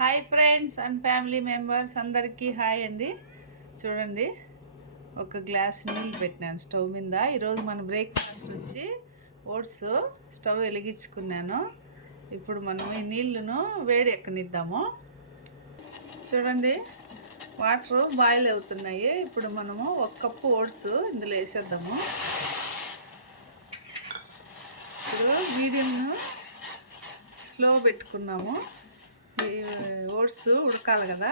Hi friends and family members అందరికీ hi అండి. చూడండి, ఒక గ్లాస్ నీళ్ళు పెట్టినాను స్టవ్ మీద. ఈరోజు మన బ్రేక్ఫాస్ట్ వచ్చి ఓట్స్. స్టవ్ వెలిగించుకున్నాను. ఇప్పుడు మనం ఈ నీళ్ళను వేడి ఎక్కనిద్దాము. చూడండి, వాటర్ బాయిల్ అవుతున్నాయి. ఇప్పుడు మనము 1 కప్పు ఓట్స్ ఇందులో వేసేద్దాము. ఇప్పుడు మీడియంను స్లో పెట్టుకున్నాము. ఈ ఓట్స్ ఉడకాలి కదా,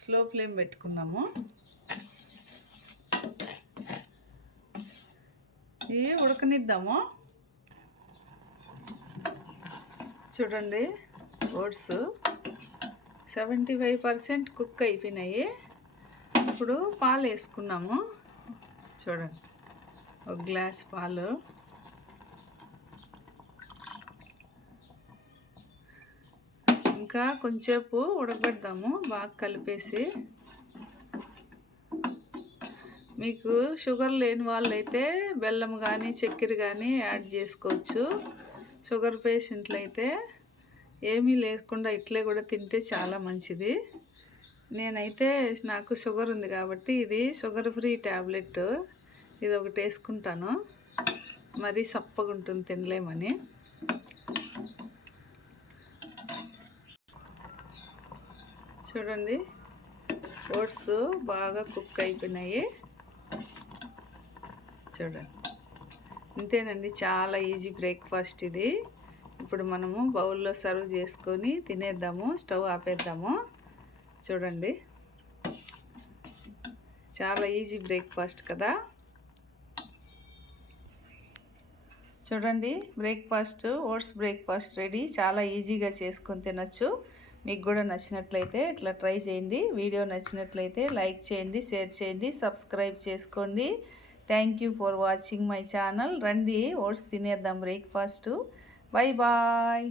స్లో ఫ్లేమ్ పెట్టుకున్నాము. ఇవి ఉడకనిద్దాము. చూడండి, ఓట్స్ 75% కుక్ అయిపోయినాయి. ఇప్పుడు పాలు వేసుకున్నాము. చూడండి, 1 గ్లాస్ పాలు. ఇంకా కొంచెంసేపు ఉడకబెడదాము, బాగా కలిపేసి. మీకు షుగర్ లేని వాళ్ళైతే బెల్లం కానీ చక్కెర కానీ యాడ్ చేసుకోవచ్చు. షుగర్ పేషెంట్లు అయితే ఏమీ లేకుండా ఇట్లే కూడా తింటే చాలా మంచిది. నేనైతే నాకు షుగర్ ఉంది కాబట్టి ఇది షుగర్ ఫ్రీ ట్యాబ్లెట్, ఇది ఒకటి వేసుకుంటాను. మరీ సప్పగా ఉంటుంది, తినలేమని. చూడండి, ఓట్స్ బాగా కుక్ అయిపోయినాయి. చూడండి, ఇంతేనండి, చాలా ఈజీ బ్రేక్ఫాస్ట్ ఇది. ఇప్పుడు మనము బౌల్లో సర్వ్ చేసుకొని తినేద్దాము. స్టవ్ ఆపేద్దాము. చూడండి, చాలా ఈజీ బ్రేక్ఫాస్ట్ కదా. చూడండి, ఓట్స్ బ్రేక్ఫాస్ట్ రెడీ. చాలా ఈజీగా చేసుకొని తినచ్చు. మీకు కూడా నచ్చినట్లయితే ఇట్లా ట్రై చేయండి. వీడియో నచ్చినట్లయితే లైక్ చేయండి, షేర్ చేయండి, సబ్స్క్రైబ్ చేసుకోండి. Thank you for watching my channel. రండి, ఓట్స్ తినేద్దాం బ్రేక్ఫాస్ట్. Bye bye.